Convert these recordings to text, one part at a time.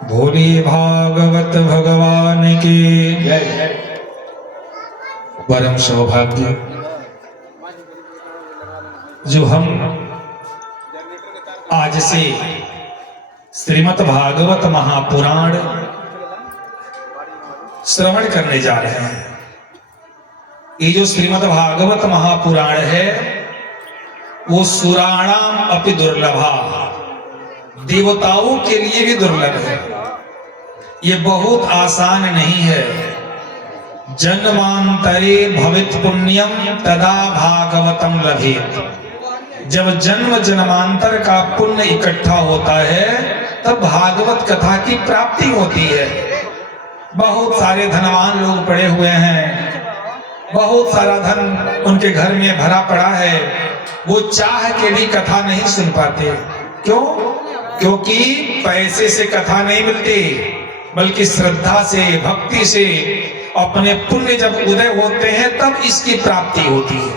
भोले भागवत भगवान की जय। परम सौभाग्य जो हम आज से श्रीमद् भागवत महापुराण श्रवण करने जा रहे हैं। ये जो श्रीमद् भागवत महापुराण है वो सुराणाम अपि दुर्लभा, देवताओं के लिए भी दुर्लभ है। ये बहुत आसान नहीं है। जन्मांतरे भवित पुण्यम तदा भागवतम लभेत। जब जन्म जन्मांतर का पुण्य इकट्ठा होता है तब भागवत कथा की प्राप्ति होती है। बहुत सारे धनवान लोग पड़े हुए हैं, बहुत सारा धन उनके घर में भरा पड़ा है, वो चाह के भी कथा नहीं सुन पाते। क्यों? क्योंकि पैसे से कथा नहीं मिलती, बल्कि श्रद्धा से, भक्ति से, अपने पुण्य जब उदय होते हैं तब इसकी प्राप्ति होती है।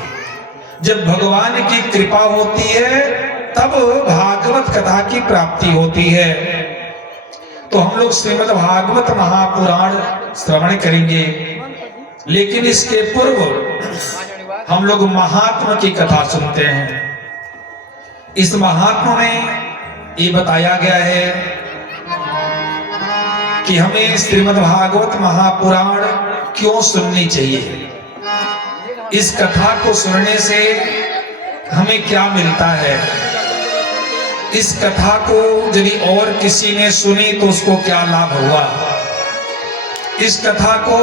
जब भगवान की कृपा होती है तब भागवत कथा की प्राप्ति होती है। तो हम लोग श्रीमद् भागवत महापुराण श्रवण करेंगे, लेकिन इसके पूर्व हम लोग महात्मा की कथा सुनते हैं। इस महात्मा में ये बताया गया है कि हमें श्रीमद् भागवत महापुराण क्यों सुननी चाहिए, इस कथा को सुनने से हमें क्या मिलता है, इस कथा को यदि और किसी ने सुनी तो उसको क्या लाभ हुआ, इस कथा को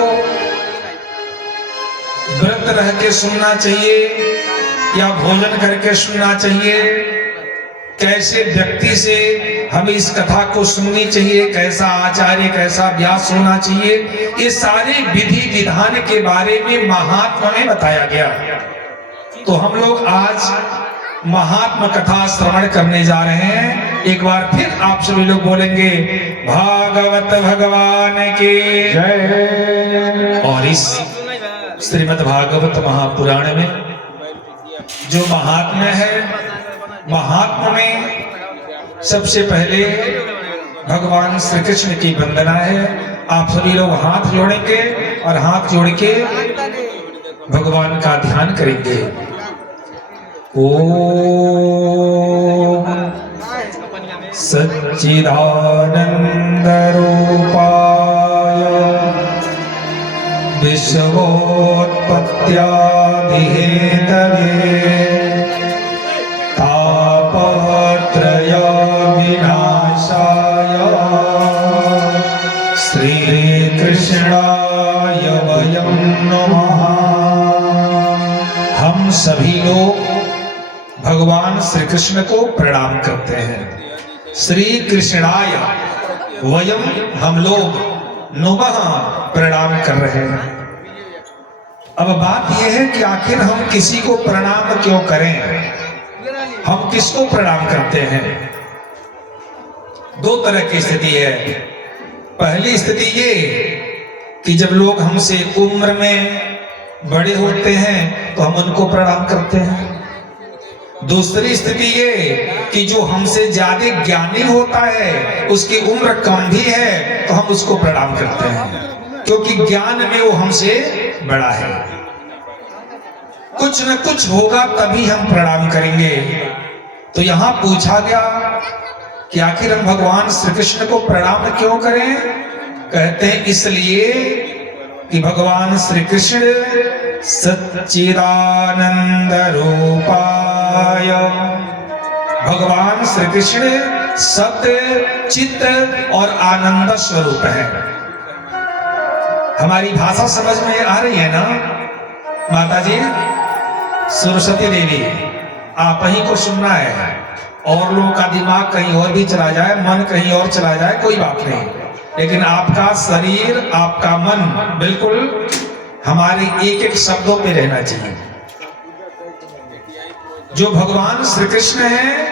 व्रत रह के सुनना चाहिए या भोजन करके सुनना चाहिए, कैसे व्यक्ति से हमें इस कथा को सुननी चाहिए, कैसा आचार्य, कैसा व्यास होना चाहिए, ये सारे विधि विधान के बारे में महात्मा में बताया गया। तो हम लोग आज महात्मा कथा श्रवण करने जा रहे हैं। एक बार फिर आप सभी लोग बोलेंगे भागवत भगवान की जय। और इस श्रीमद् भागवत महापुराण में जो महात्मा है, महात्मा में सबसे पहले भगवान श्री कृष्ण की वंदना है। आप सभी लोग हाथ जोड़ेंगे और हाथ जोड़ के भगवान का ध्यान करेंगे। ओम सच्चिदानंद रूपाय विश्वोत्पत्त्यादि हेतवे तापत्रय विनाशाय श्री कृष्णाय वयं नमः। हम सभी लोग भगवान श्री कृष्ण को प्रणाम करते हैं। श्री कृष्णाय वयं, हम लोग नमः प्रणाम कर रहे हैं। अब बात यह है कि आखिर हम किसी को प्रणाम क्यों करें, हम किसको प्रणाम करते हैं? दो तरह की स्थिति है। पहली स्थिति ये कि जब लोग हमसे उम्र में बड़े होते हैं तो हम उनको प्रणाम करते हैं। दूसरी स्थिति ये कि जो हमसे ज्यादा ज्ञानी होता है, उसकी उम्र कम भी है तो हम उसको प्रणाम करते हैं, क्योंकि ज्ञान में वो हमसे बड़ा है। कुछ न कुछ होगा तभी हम प्रणाम करेंगे। तो यहां पूछा गया कि आखिर हम भगवान श्री कृष्ण को प्रणाम क्यों करें? कहते हैं इसलिए कि भगवान श्री कृष्ण सच्चिदानंद रूपाय, भगवान श्री कृष्ण सत्य, चित्त और आनंद स्वरूप है। हमारी भाषा समझ में आ रही है ना माता जी? सरस्वती देवी, आप ही को सुनना है, और लोगों का दिमाग कहीं और भी चला जाए, मन कहीं और चला जाए, कोई बात नहीं, लेकिन आपका शरीर, आपका मन बिल्कुल हमारे एक एक शब्दों पे रहना चाहिए। जो भगवान श्री कृष्ण है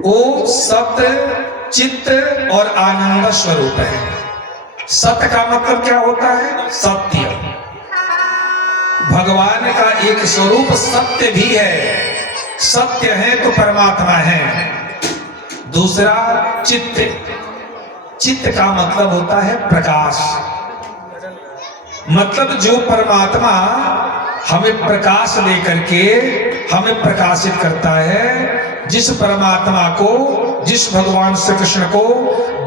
वो सत्य, चित्त और आनंद स्वरूप है। सत्य का मतलब क्या होता है? सत्य। भगवान का एक स्वरूप सत्य भी है। सत्य है तो परमात्मा है। दूसरा चित्त, चित्त का मतलब होता है प्रकाश। मतलब जो परमात्मा हमें प्रकाश देकर के हमें प्रकाशित करता है, जिस परमात्मा को, जिस भगवान श्री कृष्ण को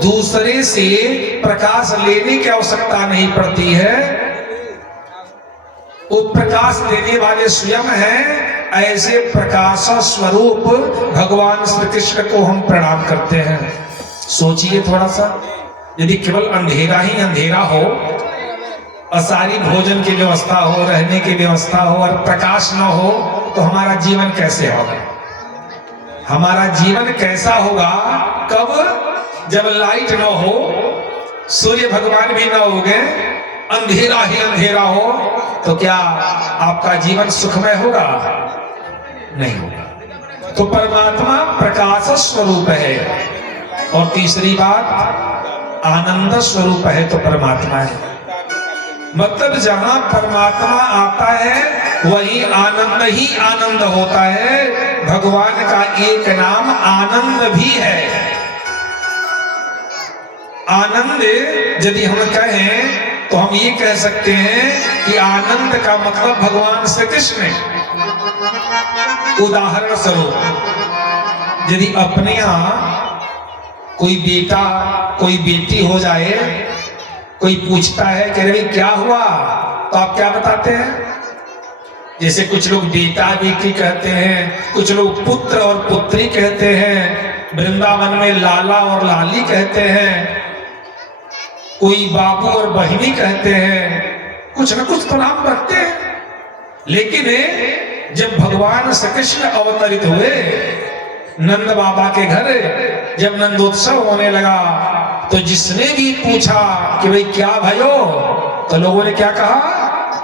दूसरे से प्रकाश लेने की आवश्यकता नहीं पड़ती है, वो प्रकाश देने वाले स्वयं हैं, ऐसे प्रकाश स्वरूप भगवान श्री कृष्ण को हम प्रणाम करते हैं। सोचिए थोड़ा सा, यदि केवल अंधेरा ही अंधेरा हो और सारी भोजन की व्यवस्था हो, रहने की व्यवस्था हो और प्रकाश न हो, तो हमारा जीवन कैसे होगा? हमारा जीवन कैसा होगा? कब? जब लाइट न हो, सूर्य भगवान भी न उगे, अंधेरा ही अंधेरा हो, तो क्या आपका जीवन सुखमय होगा? नहीं होगा। तो परमात्मा प्रकाश स्वरूप है। और तीसरी बात, आनंद स्वरूप है तो परमात्मा है। मतलब जहां परमात्मा आता है वही आनंद ही आनंद होता है। भगवान का एक नाम आनंद भी है। आनंद यदि हम कहें तो हम ये कह सकते हैं कि आनंद का मतलब भगवान श्री कृष्ण है। उदाहरण स्वरूप, यदि अपने यहाँ कोई बेटा कोई बेटी हो जाए, कोई पूछता है कि अरे क्या हुआ, तो आप क्या बताते हैं? जैसे कुछ लोग बेटा बेटी कहते हैं, कुछ लोग पुत्र और पुत्री कहते हैं, वृंदावन में लाला और लाली कहते हैं, कोई बाबू और बहिनी कहते हैं, कुछ न कुछ तो नाम रखते हैं। लेकिन जब भगवान श्री कृष्ण अवतरित हुए नंद बाबा के घर, जब नंदोत्सव होने लगा, तो जिसने भी पूछा कि भाई क्या भयो, तो लोगों ने क्या कहा?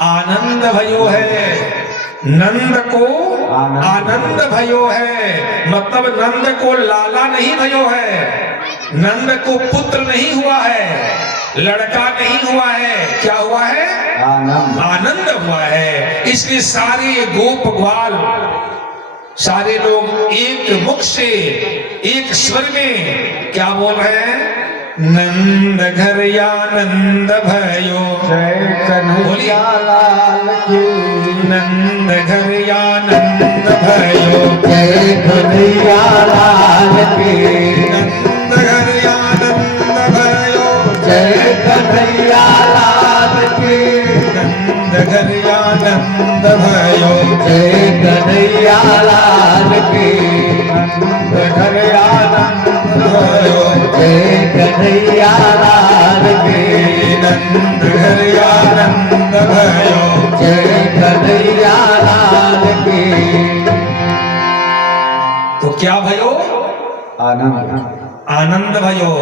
आनंद भयो है। नंद को आनंद भयो है। मतलब नंद को लाला नहीं भयो है, नंद को पुत्र नहीं हुआ है, लड़का नहीं हुआ है, क्या हुआ है? आनंद हुआ है। इसलिए सारे गोप ग्वाल, सारे लोग एक मुख से एक स्वर में क्या बोल रहे हैं? नंद घर या नंद भयो, जय कन्हैया लाल की। नंद घर या नंद भयो, जय कन्हैया लाल की। नंद घर या नंद भयो, जय कन्हैया लाल की। नंद घर या नंद भयो, जय कन्हैया लाल की। नंद घर आनंद भयो, जय कन्हैया लाल की। नंद घर आनंद भयो, जय कन्हैया लाल की। तो क्या भयो? आनंद आनंद भयो।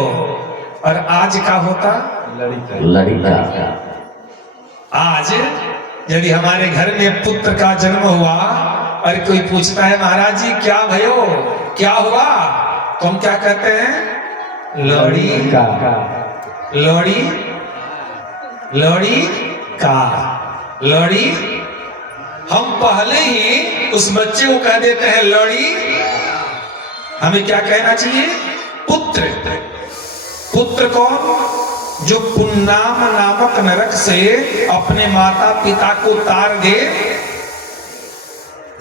और आज का होता? लड़का। आज यदि हमारे घर में पुत्र का जन्म हुआ और कोई पूछता है महाराज जी क्या भयो, क्या हुआ, तो हम क्या कहते हैं? लड़ी लड़ी लड़ी का लड़ी। हम पहले ही उस बच्चे को कह देते हैं लड़ी। हमें क्या कहना चाहिए? पुत्र। पुत्र कौन? जो पुन्नाम नामक नरक से अपने माता पिता को तार दे,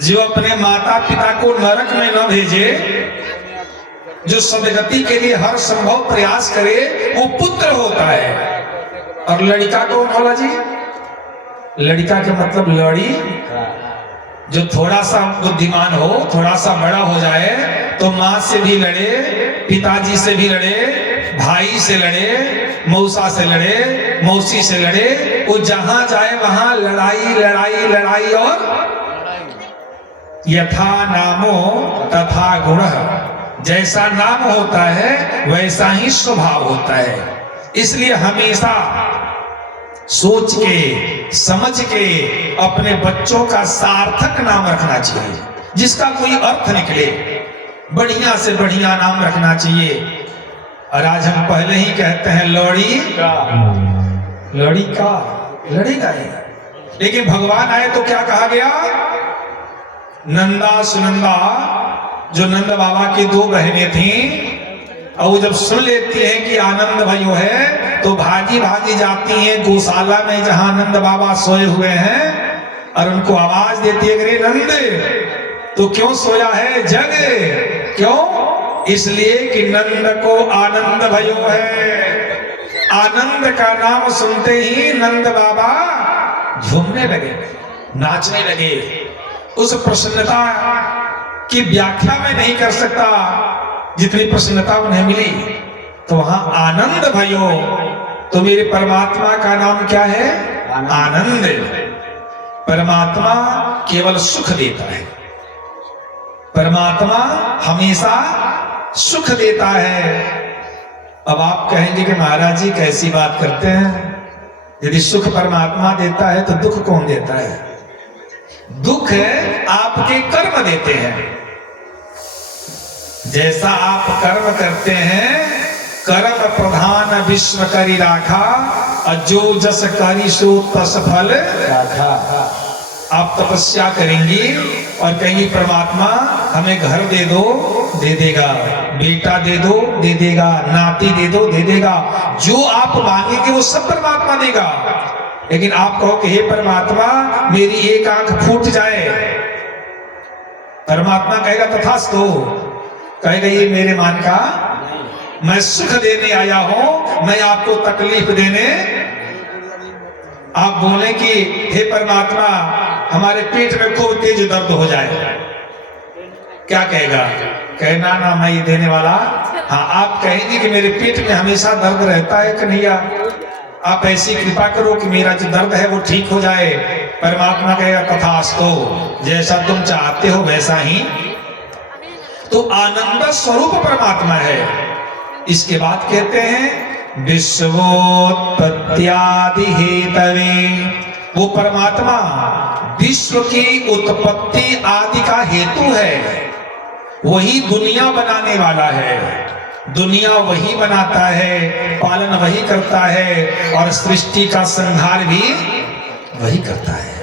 जो अपने माता पिता को नरक में न भेजे, जो सदगति के लिए हर संभव प्रयास करे, वो पुत्र होता है। और लड़का कौन होला जी? लड़का के मतलब लड़ी, जो थोड़ा सा बुद्धिमान हो, थोड़ा सा बड़ा हो जाए तो माँ से भी लड़े, पिताजी से भी लड़े, भाई से लड़े, मौसा से लड़े, मौसी से लड़े। वो जहां जाए वहां लड़ाई लड़ाई लड़ाई। और यथा नामो तथा गुणः, जैसा नाम होता है वैसा ही स्वभाव होता है। इसलिए हमेशा सोच के समझ के अपने बच्चों का सार्थक नाम रखना चाहिए, जिसका कोई अर्थ निकले। बढ़िया से बढ़िया नाम रखना चाहिए। और आज हम पहले ही कहते हैं लड़ी का लड़ेगा ही। लेकिन भगवान आए तो क्या कहा गया? नंदा सुनंदा, जो नंद बाबा की दो बहनें थीं, और वो जब सुन लेती हैं कि आनंद भयो है तो भागी भागी जाती हैं गौशाला में जहां नंद बाबा सोए हुए हैं और उनको आवाज देती है, अरे नंद तो क्यों सोया है, जग क्यों? इसलिए कि नंद को आनंद भयो है। आनंद का नाम सुनते ही नंद बाबा झूमने लगे, नाचने लगे। उस प्रसन्नता की व्याख्या मैं नहीं कर सकता जितनी प्रसन्नता उन्हें मिली। तो वहां आनंद भयो, तो मेरे परमात्मा का नाम क्या है? आनंद। परमात्मा केवल सुख देता है, परमात्मा हमेशा सुख देता है। अब आप कहेंगे कि महाराज जी कैसी बात करते हैं, यदि सुख परमात्मा देता है तो दुख कौन देता है? दुख आपके कर्म देते हैं। जैसा आप कर्म करते हैं, कर्म प्रधान विश्व करी राखा, जो जस करी सो तस फल राखा। आप तपस्या करेंगी और कहेंगी परमात्मा हमें घर दे दो, दे देगा, बेटा दे दो, दे देगा, नाती दे दो, दे देगा। जो आप मांगेंगे वो सब परमात्मा देगा। लेकिन आप कहो कि हे परमात्मा मेरी एक आंख फूट जाए, परमात्मा कहेगा तथास्तु, कहेगा ये मेरे मान का, मैं सुख देने आया हूं, मैं आपको तकलीफ देने। आप बोले कि हे परमात्मा हमारे पेट में खूब तेज दर्द हो जाए, क्या कहेगा? कहना ना मैं ये देने वाला। हाँ, आप कहेंगे कि मेरे पेट में हमेशा दर्द रहता है कन्हैया, आप ऐसी कृपा करो कि मेरा जो दर्द है वो ठीक हो जाए। परमात्मा कहेगा तथास्तु, जैसा तुम चाहते हो वैसा ही। तो आनंद स्वरूप परमात्मा है। इसके बाद कहते हैं विश्वोत्पत्त्यादि हेतवे, वो परमात्मा विश्व की उत्पत्ति आदि का हेतु है, वही दुनिया बनाने वाला है। दुनिया वही बनाता है, पालन वही करता है और सृष्टि का संहार भी वही करता है।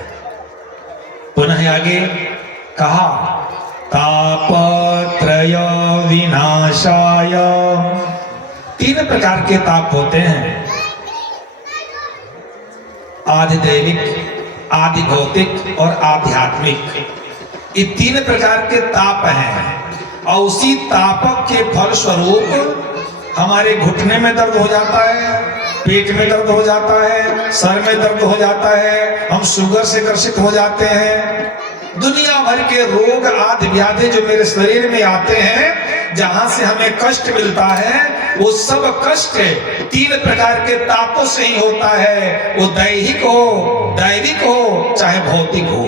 पुनः आगे कहा तापत्रय विनाशाय, तीन प्रकार के ताप होते हैं, आदि दैविक, आदि भौतिक और आध्यात्मिक। ये तीन प्रकार के ताप हैं और उसी तापक के फल स्वरूप हमारे घुटने में दर्द हो जाता है, पेट में दर्द हो जाता है, सर में दर्द हो जाता है, हम शुगर से ग्रसित हो जाते हैं। दुनिया भर के रोग आदि व्याधि जो मेरे शरीर में आते हैं, जहां से हमें कष्ट मिलता है, वो सब कष्ट तीन प्रकार के तापों से ही होता है। वो दैहिक हो, दैविक हो, चाहे भौतिक हो।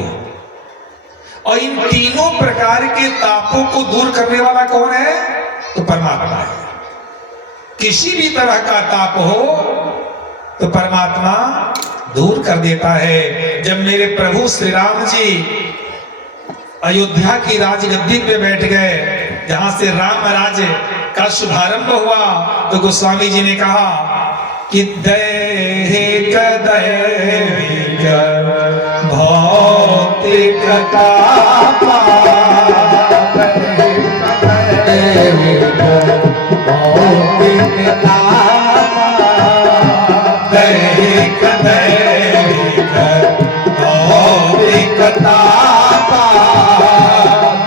और इन तीनों प्रकार के तापों को दूर करने वाला कौन है? तो परमात्मा है। किसी भी तरह का ताप हो तो परमात्मा दूर कर देता है। जब मेरे प्रभु श्री राम जी अयोध्या की राजगद्दी पे बैठ गए, जहां से राम राज्य का शुभारंभ हुआ, तो गोस्वामी जी ने कहा कि दैहिक दैविक भौतिक तापा, दैविक भौतिक तापा, दैहिक दैविक भौतिक तापा,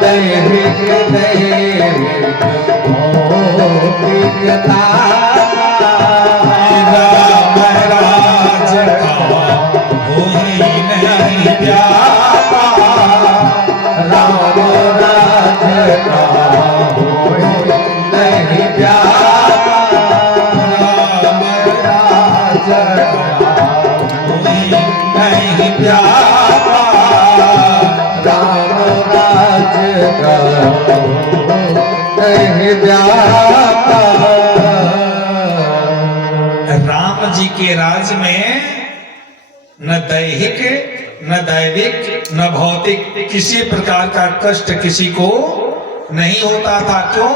दैविक दैविक भौतिक तापा, राम राज का होई नहीं प्यारा, राम राज का होई नहीं प्यारा, राम राज का होई नहीं प्यारा, राम राज का नहीं प्यारा। राम जी के राज में न दैहिक, न दैविक, न भौतिक किसी प्रकार का कष्ट किसी को नहीं होता था। क्यों?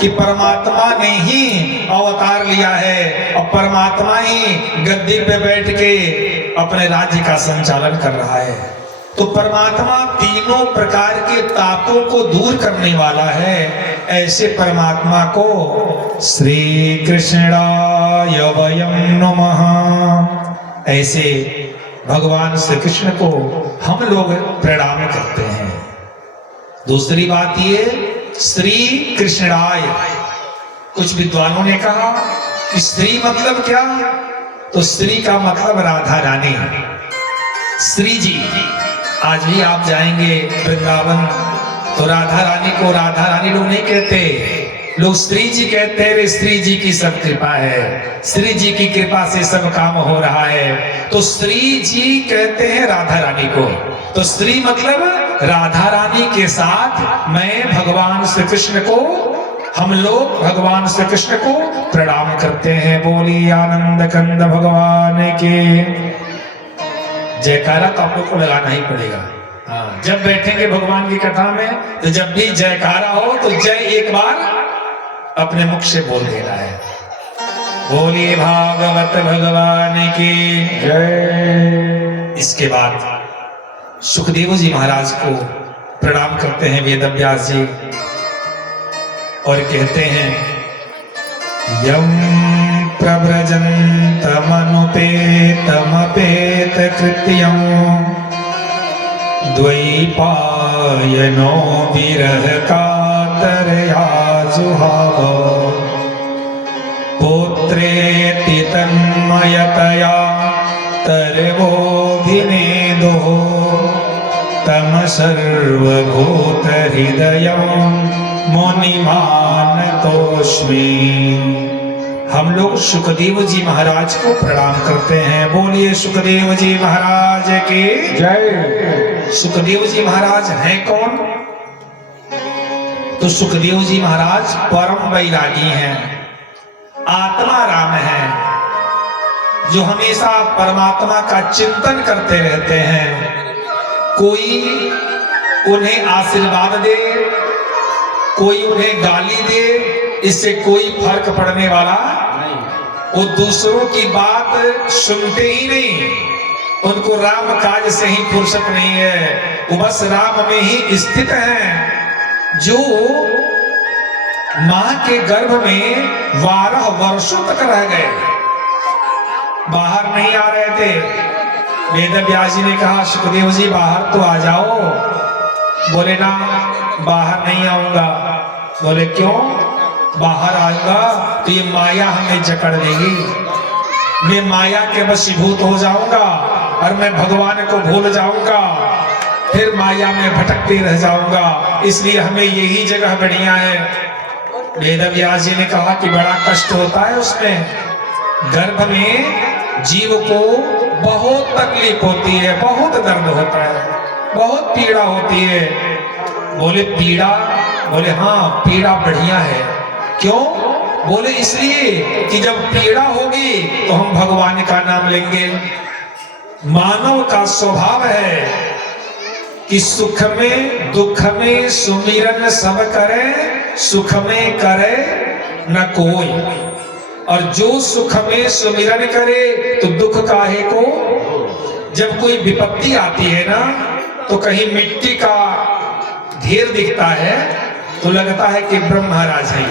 कि परमात्मा ने ही अवतार लिया है और परमात्मा ही गद्दी पे बैठ के अपने राज्य का संचालन कर रहा है। तो परमात्मा तीनों प्रकार के तापों को दूर करने वाला है। ऐसे परमात्मा को श्री कृष्णाय वयं नमः, ऐसे भगवान श्री कृष्ण को हम लोग प्रणाम करते हैं। दूसरी बात ये, श्री कृष्णाय, कुछ विद्वानों ने कहा कि श्री मतलब क्या, तो श्री का मतलब राधा रानी, श्री जी। आज भी आप जाएंगे वृंदावन तो राधा रानी को राधा रानी लोग नहीं कहते, लोग श्री जी कहते हैं। श्री जी की सब कृपा है, श्री जी की कृपा से सब काम हो रहा है, तो श्री जी कहते हैं राधा रानी को। तो श्री मतलब राधा रानी के साथ मैं भगवान श्री कृष्ण को, हम लोग भगवान श्री कृष्ण को प्रणाम करते हैं। बोली आनंद कंद भगवान के। जयकारा तो आप लोग को लगाना ही पड़ेगा। हाँ, जब बैठेंगे भगवान की कथा में तो जब भी जयकारा हो तो जय एक बार अपने मुख से बोल देना है। बोलिए भागवत भगवान की जय। इसके बाद सुखदेव जी महाराज को प्रणाम करते हैं वेदव्यास जी और कहते हैं, यम प्रव्रजन्तमनुपेतमपेत कृत्यं द्वैपायनो विरह कातरया जुहाव पुत्रेति तन्मयतया तरवोऽभिनेदो तम सर्वभूत हृदयं मुनिमानतोऽस्मि। हम लोग सुखदेव जी महाराज को प्रणाम करते हैं। बोलिए सुखदेव जी महाराज की जय। सुखदेव जी महाराज हैं कौन? तो सुखदेव जी महाराज परम वैरागी हैं, आत्मा राम हैं, जो हमेशा परमात्मा का चिंतन करते रहते हैं। कोई उन्हें आशीर्वाद दे, कोई उन्हें गाली दे, इससे कोई फर्क पड़ने वाला नहीं। वो दूसरों की बात सुनते ही नहीं, उनको राम काज से ही फुर्सत नहीं है, वो बस राम में ही स्थित हैं। जो मां के गर्भ में 12 वर्षों तक रह गए, बाहर नहीं आ रहे थे। वेदव्यास जी ने कहा, सुखदेव जी बाहर तो आ जाओ। बोले ना, बाहर नहीं आऊंगा। बोले क्यों? बाहर आऊंगा तो ये माया हमें जकड़ देगी, मैं माया के वशीभूत हो जाऊंगा और मैं भगवान को भूल जाऊंगा, फिर माया में भटकते रह जाऊंगा, इसलिए हमें यही जगह बढ़िया है। वेदव्यास जी ने कहा कि बड़ा कष्ट होता है उसमें, गर्भ में जीव को बहुत तकलीफ होती है, बहुत दर्द होता है, बहुत पीड़ा होती है। बोले पीड़ा? बोले हाँ, पीड़ा बढ़िया है। क्यों? बोले इसलिए कि जब पीड़ा होगी तो हम भगवान का नाम लेंगे। मानव का स्वभाव है कि सुख में दुख में सुमिरन सब करे, सुख में करे न कोई। और जो सुख में सुमिरन करे तो दुख काहे को। जब कोई विपत्ति आती है ना, तो कहीं मिट्टी का ढेर दिखता है तो लगता है कि ब्रह्मराज है।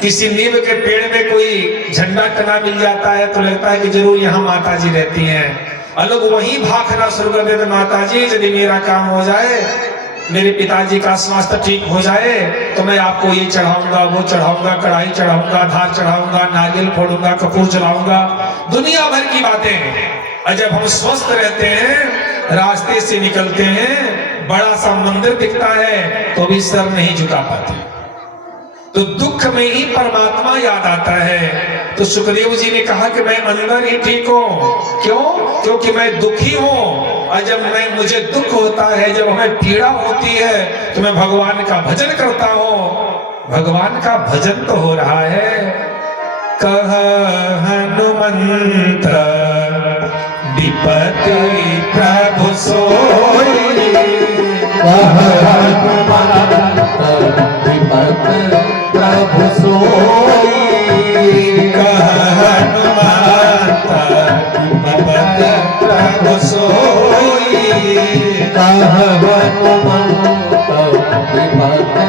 किसी नीम के पेड़ में कोई झंडा टना मिल जाता है तो लगता है कि जरूर यहाँ माता जी रहती हैं। लोग वहीं भागना शुरू कर देते, माता जी यदि मेरा काम हो जाए, मेरे पिताजी का स्वास्थ्य ठीक हो जाए तो मैं आपको ये चढ़ाऊंगा, वो चढ़ाऊंगा, कढ़ाई चढ़ाऊंगा, धार चढ़ाऊंगा, नारियल फोड़ूंगा, कपूर जलाऊंगा, दुनिया भर की बातें। और जब हम स्वस्थ रहते हैं, रास्ते से निकलते हैं, बड़ा सा मंदिर दिखता है तो भी सर नहीं झुका पाते। तो दुख में ही परमात्मा याद आता है। तो सुखदेव जी ने कहा कि मैं अंदर ही ठीक हूं। क्यों? क्योंकि मैं दुखी हूं, और जब मुझे दुख होता है, जब हमें पीड़ा होती है तो मैं भगवान का भजन करता हूं। भगवान का भजन तो हो रहा है। कह हनुमंत विपत्ति प्रभु सोई, कह हनुमंत विपत्ति प्रभु सोई, कह हनुमंत विपत्ति प्रभु सोई, कह हनुमंत विपत्ति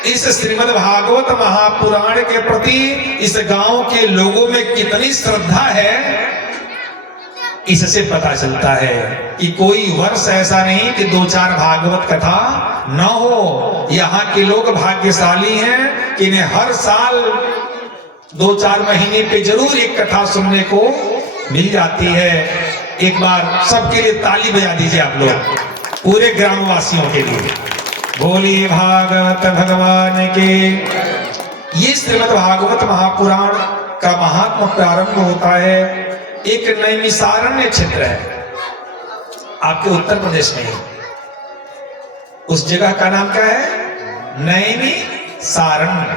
इस श्रीमद् भागवत महापुराण के प्रति इस गांव के लोगों में कितनी श्रद्धा है, इससे पता चलता है कि कोई वर्ष ऐसा नहीं कि 2-4 भागवत कथा न हो। यहाँ के लोग भाग्यशाली हैं कि इन्हें हर साल 2-4 महीने पे जरूर एक कथा सुनने को मिल जाती है। एक बार सबके लिए ताली बजा दीजिए आप लोग, पूरे ग्रामवासियों के लिए। बोलिए भागवत भगवान के। ये श्रीमद् भागवत महापुराण का महात्मा प्रारंभ होता है एक नैमिषारण्य क्षेत्र है आपके उत्तर प्रदेश में। उस जगह का नाम क्या है? नैमिषारण्य।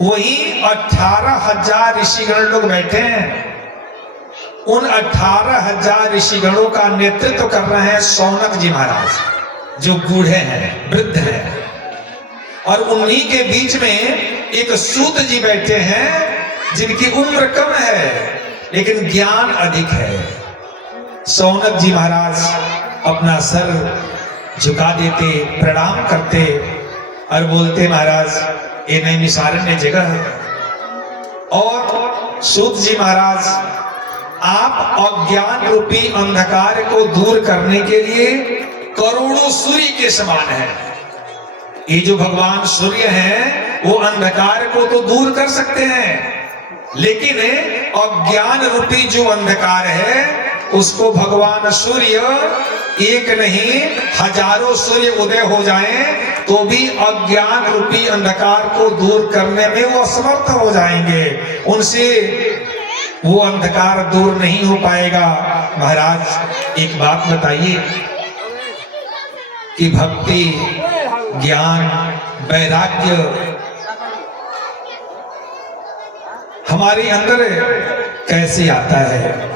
वही 18,000 ऋषिगण लोग बैठे हैं। उन 18,000 ऋषिगणों का नेतृत्व कर रहे हैं शौनक जी महाराज, जो बूढ़े हैं, वृद्ध हैं। और उन्हीं के बीच में एक सूत जी बैठे हैं जिनकी उम्र कम है लेकिन ज्ञान अधिक है। शौनक जी महाराज अपना सर झुका देते, प्रणाम करते और बोलते, महाराज ये नैमिषारण्य जगह है। और सूत जी महाराज, आप अज्ञान रूपी अंधकार को दूर करने के लिए करोड़ों सूर्य के समान हैं। ये जो भगवान सूर्य हैं वो अंधकार को तो दूर कर सकते हैं, लेकिन अज्ञान रूपी जो अंधकार है उसको भगवान सूर्य एक नहीं हजारों सूर्य उदय हो जाएं तो भी अज्ञान रूपी अंधकार को दूर करने में वो असमर्थ हो जाएंगे। उनसे वो अंधकार दूर नहीं हो पाएगा। महाराज एक बात बताइए कि भक्ति, ज्ञान, वैराग्य हमारे अंदर कैसे आता है?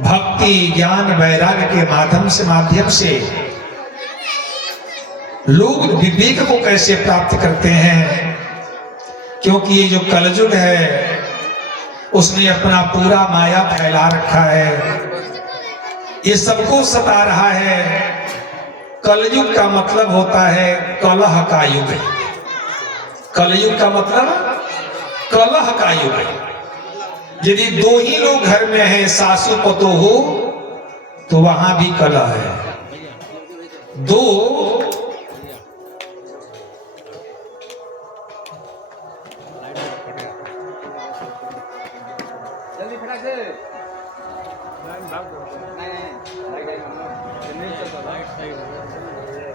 भक्ति, ज्ञान, वैराग्य के माध्यम से लोग विवेक को कैसे प्राप्त करते हैं? क्योंकि ये जो कलयुग है उसने अपना पूरा माया फैला रखा है, ये सबको सता रहा है। कलयुग का मतलब होता है कलह का युग। कलयुग का मतलब कलह का युग है। यदि 2 ही लोग घर में हैं, सासू पतोहू, तो वहां भी कलह है। 2 2